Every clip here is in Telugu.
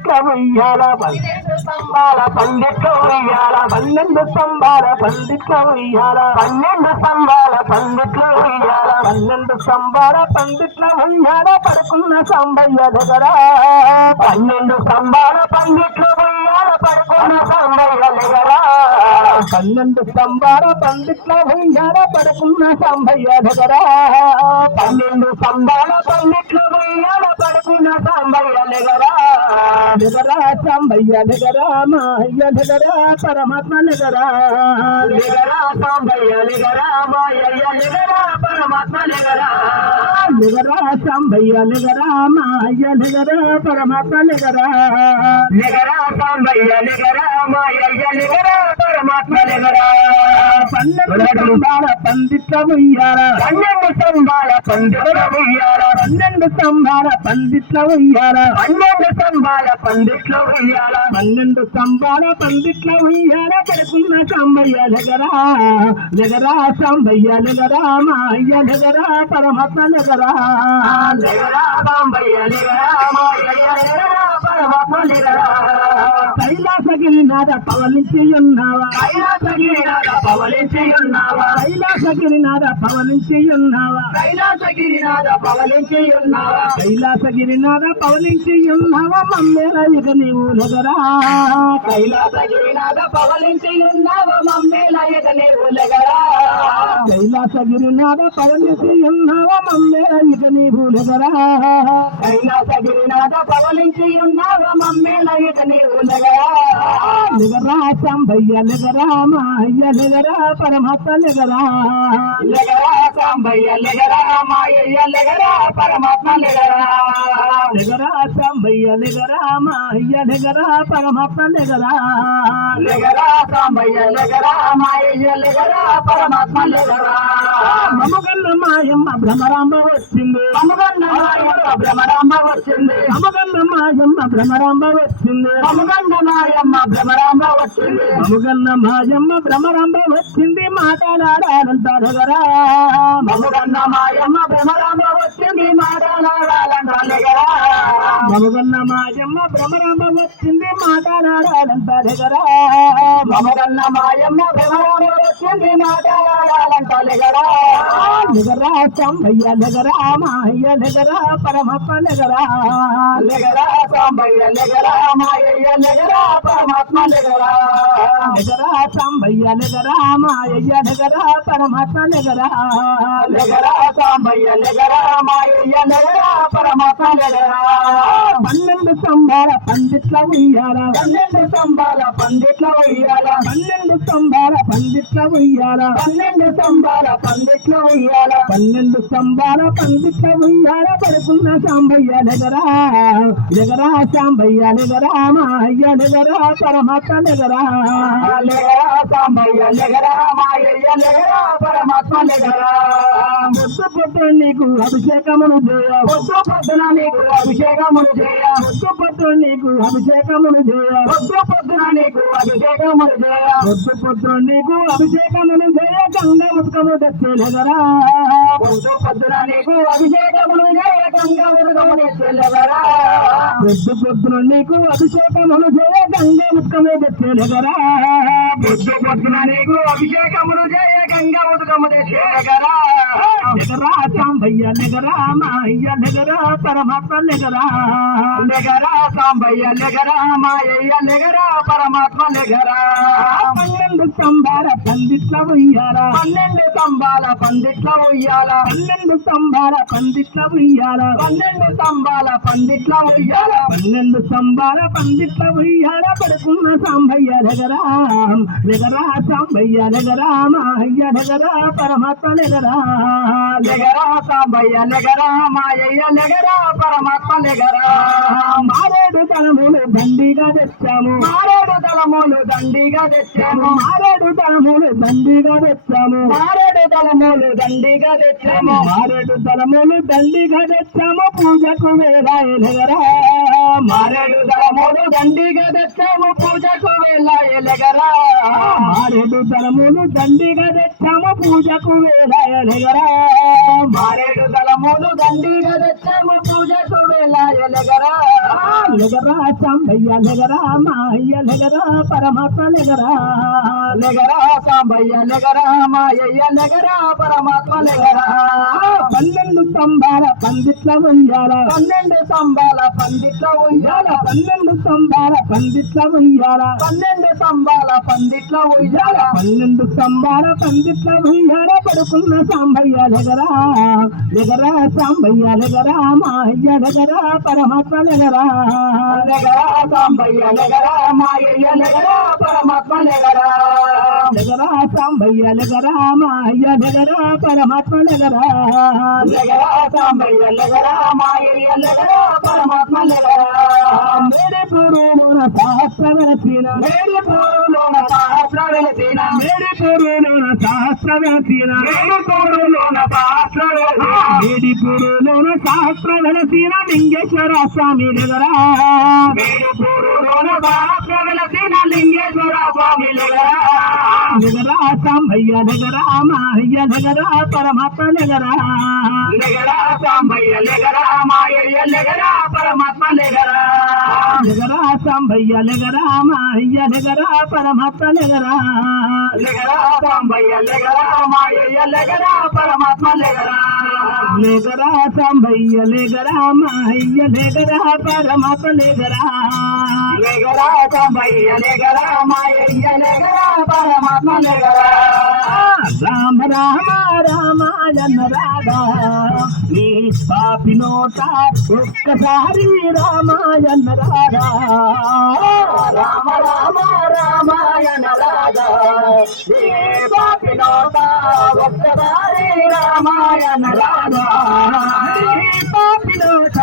పందిట్ల ఉయ్యాల స్తంభాల పందిట్ల ఉయ్యాల పన్నెండు స్తంభాల పందిట్ల ఉయ్యాల పన్నెండు స్తంభాల పందిట్ల ఉయ్యాల పన్నెండు స్తంభాల పందిట్ల ఉయ్యాల పడుకున్న సంబయ్య దగ్గర పన్నెండు స్తంభాల పందిట్ల ఉయ్యాల. పన్నెండు స్తంభాలు పందిట్ల ఉయ్యాల పడుకున్న సంబయ్య దగ్గరా. పన్నెండు స్తంభాల పందిట్ల ఉయ్యాల పడుకున్న సంబయ్య దగ్గరా. దగ్గర సంబయ్య దగ్గరా మాయ్య దగ్గరా పరమాత్మ దగ్గరా. దగ్గర సంబయ్య దగ్గర మాయ్య దగ్గర పరమాత్మ దగ్గర. నిగరా సంబయ్య నిగరా మాయ్య నిగరా పరమాత్మ దగ్గర. నిగరా సంబయ్య దగ్గర మాయ్య దగ్గర పన్నెండు సంబాల పందిట్ల ఉయ్యాల పన్నెండు సంబాల పందిట్ల ఉయ్యాల పన్నెండు స్తంభాల పందిట్ల ఉయ్యాల పన్నెండు స్తంభాల పందిట్ల ఉయ్యాల పన్నెండు స్తంభాల పందిట్ల ఉయ్యాల పడుకున్న సంబయ్య దగ్గర దగ్గర సంబయ్య దగ్గర మాయ్య దగ్గర పరమాత్మ దగ్గర దగ్గర సంబయ్య దగ్గర మాయ్య దగ్గర పరమాత్మ దగ్గర కైలాసగిరినాథ పవలించి ఉన్నావా? కైలాసగిరినాథ పవలించి ఉన్నావా? కైలాసగిరినాథ పవలించి ఉన్నావా? కైలాసగిరినాథ పవలించి ఉన్నావా? కైలాసగిరినాథ పవలించి ఉన్నావా? మమ్మేల ఇక నీవు లగరా? కైలాసగిరినాథ పవలించి ఉన్నావా? మమ్మేల ఇక నీవు లగరా? కైలాసగిరినాథ పవలించి ఉన్నావా? మమ్మేల ఇక నీవు లగరా? కైలాసగిరినాథ పవలించి ఉన్నావా? మమ్మేల ఇక నీవు లగరా లగరా సంబయ్య మాయ్య లగరా పరమాత్మ లగరా లగరా సంబయ్య లగరా మాయ్య లగరా పరమాత్మ లగరా లగరా సంబయ్య లగరా మాయ్య లగరా పరమాత్మ లగరా పరమాత్మ మమగన్న మాయమ్మ భ్రమరాంబ వచ్చింది మమగన్న మాయమ్మ భ్రమరాంబ వచ్చింది మమగన్న మాయమ్మ భ్రమరాంబ వచ్చింది మమగన్న మాయమ్మ భ్రమరాంబ వచ్చింది మమగన్న మాయమ్మ భ్రమరాంబ వచ్చింది మాట్లాడాలంటారు కదా మమగన్న మాయమ్మ భ్రమరామ వచ్చింది మాట్లాడాలంటారు కదా మమగన్న మాయమ్మ భ్రమరామ వచ్చింది మాట్లాడాలంటారు కదా మమగన్న మాయమ్మ భ్రమరాంబ వచ్చింది మాట్లాడాలంటారు నిగరా సంబయ్య నిగరా మాయ్య నిగరా పరమాత్మ నిగరా. నిగరా సాంబయ్య నిగరా మాయ్య నిగరా పరమాత్మ నిగరా. నిగరా సాంబయ్య నిగరా మాయ్య నిగరా పరమాత్మ నిగరా నిగరా సంబయ్య నిగరా మాయ్య నిగరా పరమాత్మ నిగరా పన్నెండు స్తంభాల పండిట్ల ఉయ్యాల. పన్నెండు స్తంభాల పండిట్ల ఉయ్యాల. పన్నెండు స్తంభాల పండిట్ల ఉయ్యాల. పన్నెండు స్తంభాల పండిట్ల ఉయ్యాల. పన్నెండు స్తంభాల పండిట్ల ఉయ్యాల. పడుకున్న సాంబయ్య లెగరా లెగరా సాంబయ్య లెగరా మాయ్య లెగరా పరమాత్మ లెగరా లెగరా సాంబయ్య లెగరా మాయ్య లెగరా పొద్దు నీకు అభిషేకమును చేయ. పొద్దున నీకు అభిషేకమును చేయ. పొద్దు పొద్దు నీకు అభిషేకమును చేయ. పొద్దు పొద్దున నీకు అభిషేకమును చేయ. పొద్దు పొద్దు నీకు అభిషేకమును చేయ. గంగ ఉత్కము పొద్దున నీకు అభిషేకమును చేయ. గంగ ఉత్కము తెచ్చేలెగరా పొద్దు పొద్దున నీకు అభిషేకమును చేయ. గంగ ఉత్కము తెచ్చేలెగరా పొద్దు పొద్దున నీకు అభిషేకమును చేయ. గంగ ఉత్కము తెచ్చేలెగరా నిగరా సాంబయ్య నిగరా మాయ్య నిగరా పరమాత్మ నిగరా నిగరా సాంబయ్య నిగరా మాయ్య నిగరా పరమాత్మ నిగరా పన్నెండు స్తంభాల పందిట్ల ఉయ్యాల పన్నెండు స్తంభాల పందిట్ల ఉయ్యాల పన్నెండు స్తంభాల పందిట్ల ఉయ్యాల పన్నెండు స్తంభాల పందిట్ల ఉయ్యాల పన్నెండు స్తంభాల పందిట్ల ఉయ్యాల పడుకున్న సాంబయ్య నిగరా నిగరా సాంబయ్య నిగరా మాయ్య. నిగరా పరమాత్మ నిగరా లెగరా సాంబయ్య నెగరా మాయయ్య నెగరా పరమాత్మ లెగరా మారేడు తలములు దండిగా తెచ్చాము. మారేడు తలములు దండిగా తెచ్చాము. మారేడు తలములు దండిగా తెచ్చాము. మారేడు తలములు దండిగా తెచ్చాము. మారేడు తలములు దండిగా తెచ్చాము. పూజకు వేలాయ లెగరా మారేడు తలములు దండిగా తెచ్చాము. పూజకు వెళ్ళాయలెగరా మారేడు తలములు దండిగా తెచ్చాము పూజకు వేలాయలేగరా మారేడు దళములు దండిగా తెచ్చాము పూజకు వెళ్ళాయలెగరా లెగరా సాంబయ్య మా మాయ్య లెగరా పరమాత్మ లగరా. నగరా సాంబయ్య నగరా మాయయ్య నగరా పరమాత్మ నగరా పన్నెండు స్తంభాల పందిట్ల ఉయ్యాల పన్నెండు స్తంభాల పండిట్ల ఉయ్యాల పన్నెండు స్తంభాల పందిట్ల ఉయ్యాల పన్నెండు స్తంభాల పండిట్ల ఉయ్యాల పన్నెండు స్తంభాల పందిట్ల ఉయ్యాల పడుకున్న సాంబయ్య నగరా నగరా సాంబయ్య నగరా మాయ్య నగరా పరమాత్మ నగరా నగరా సాంబయ్య నగరా మాయయ్య నగరా పరమాత్మ నగరా లెగరా సాంబయ్య లెగరా మాయ్య లెగరా పరమాత్మ లెగరా. లెగరా సాంబయ్య మాయయ్య లెగరా పరమాత్మ లెగరా. మేరే పూర్వమున సహస్ర వెలసిన మేడి పూరులోన సహస్ర వెలిసిన మేరే పూర్వమున సహస్ర వెలసిన మేడి పూరులోన సహస్ర వెలిసిన మేడి పూర్వమున సహస్ర వెలసిన లింగేశ్వర స్వామి లెగరా. మేడి పూరులోన సహస్ర వెలిసిన లింగేశ్వర స్వామి లెగరా. లెగరా సాంబయ్య లెగరా మాయ్య లెగరా పరమాత్మ లెగరా లెగరా సాంబయ్య లెగరా మాయయ్య లెగరా పరమాత్మ లెగరా లెగరా సాంబయ్య లెగరా మాయ్య లెగరా పరమాత్మ లెగరా లెగరా సాంబయ్య లెగరా మాయయ్య లెగరా పరమాత్మ లెగరా లెగరా సాంబయ్య లెగరా మాయ్య లెగరా పరమాత్మ లెగరా లెగరా సాంబయ్య లెగరా మాయయ్య లెగరా పరమాత్మ లెగరా రామ రామ రామాయణ రాధా నీ పాపి నోట ఒక్కసారి రామాయణ రాగా రామాయణ రాగా నీ పాపి నోట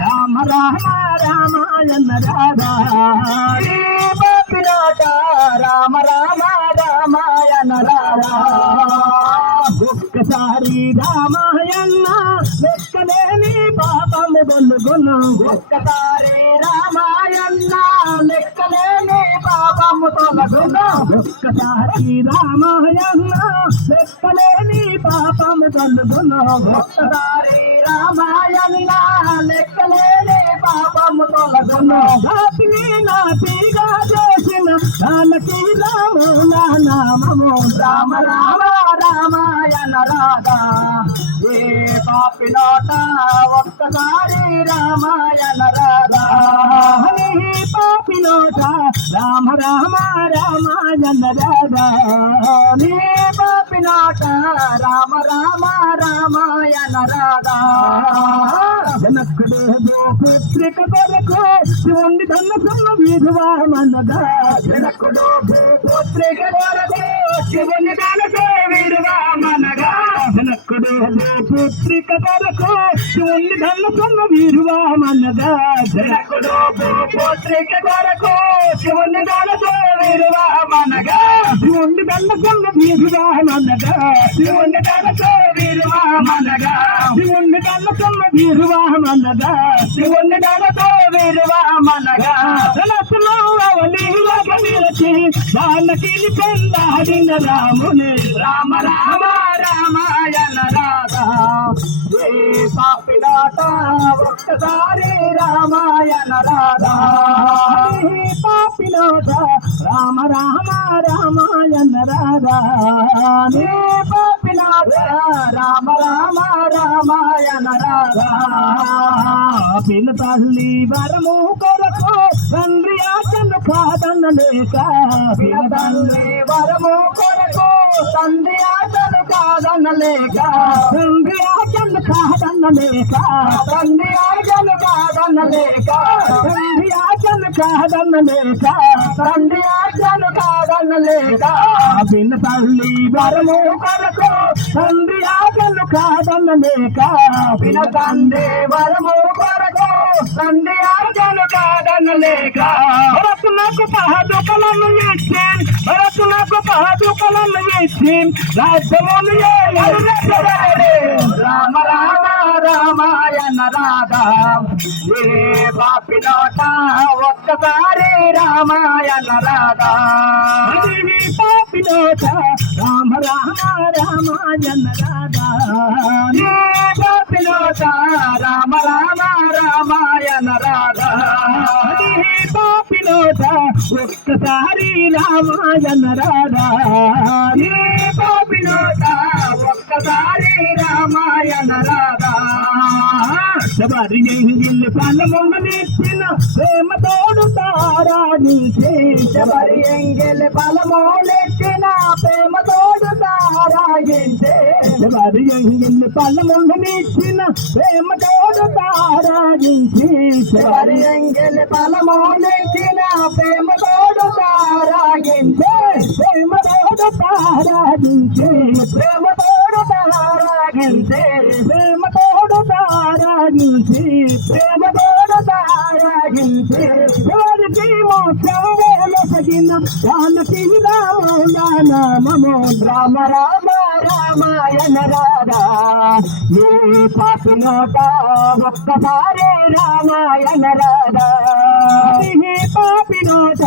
రామ రామ రామాయణ రాగా ఏ రామ రామ రామాయణ రాగా ఒక్కసారి రామాయణ. లెక్కలేని పాపము గొల్లుగొను ఒక్కసారి రామాయణ. లెక్కలేని పాపము తొలగును ఒక్కసారి రామాయణ. లెక్కలేని పాపము తొలగును ఒక్కసారి రామాయణ. లెక్కలేని పాపము తొలగును నాటిని నాటిగా చేసిన దానికి రాము నా నామము. రామ రామ. రాధా. ఏ పాపి నోట ఒక్కసారి రామాయణ రాధా. ఏ పాపి నోట రామ రామ రామాయణ రాధా. ఏ పాపి నోట రామ రామ రామాయణ రాధా. జనకుడు పుత్రిక కొరకు శివుని విధువా విధువామనగా జనకుడు పుత్రిక కొరకు శివుని ధనుసు విధువా మనగా జనకుడు పుత్రిక కొరకు శివుని ధనసున్న విధువామనగా జనకుడు పుత్రిక కొరకు శివుని దానసే వీరువామనగా. శివుని ధనసున్న విధువామనగా శివుని దానసే వీరువామనగా శివుని ధనసున్న విధువామనగా శివుని దానసే వీరువామనగా? ధనసులో అవలీలగా నిలిచి దానకి పెందాడిన రాముని రామ రామ రామాయణ రాధా. ఏ పాపినాట ఒక్కసారి రామాయణ రాధా. పాపినోట రామ రామ రామాయణ రాధా. ఏ రామ రామ రామాయణ రాధా పిల్ల తల్లి వరము కొరకు తండ్రి ఆచను కాదన్న లేక పిల్ల తల్లి వరము కొరకు తండ్రి ఆటలు కాదనలేక తండ్రి ఆచను కాదన్న లేక తండ్రి ఆటలు కాదనలేక తండ్రి ఆచను కాదన్న లేక తండ్రి ఆటలు కాదనలేక పిల్ల తల్లి వరము కొరకు తండ్రి ఆచను కాదన్న లేక పిన తండ్రి వరము కొరకు తండ్రి ఆటలు కాదనలేక భరతునకు పహదుకలను ఇచ్చి భరతునకు పహదుకలను ఇచ్చి రాజ్యములు రామ రామ రామాయణ రాధా ఏ పాపి నోట ఒక్కసారి రామాయణ రాధా పాపి నోట రామ రామ రామాయణ రాధా ఏ పాపి నోట రామ రామ రామాయణ రాధా పాపి ఒక్కసారి రామాయణ రాధా ఏ ఒక్కసారి రామాయణ రాధా శబరి ఎంగిల్ పలమొంగ నెచ్చిన ప్రేమ తోడు తారాగించే శబరి ఎంగిల్ పలమోలెచ్చిన ప్రేమ తారాగించే శబరి ఎంగిల్ పలమొంగ నెచ్చిన ప్రేమ తోడు తారాగించే. శబరి ఎంగిల్ పలమోలెచ్చిన ప్రేమ తోడు తారాగించే. ప్రేమ తోడు తారాగించే. ప్రేమ తోడు తారాగించే. ప్రేమ తోడు తారాగించే. ప్రేమ తోడు తారాగించే. ఎవరికి వేలసగిన జానకి రామో రామ రామ రామాయణ రాధా. ఏ పాపి నోట ఒక్కసారే రామాయణ రాధా ఏ పాపి నోట.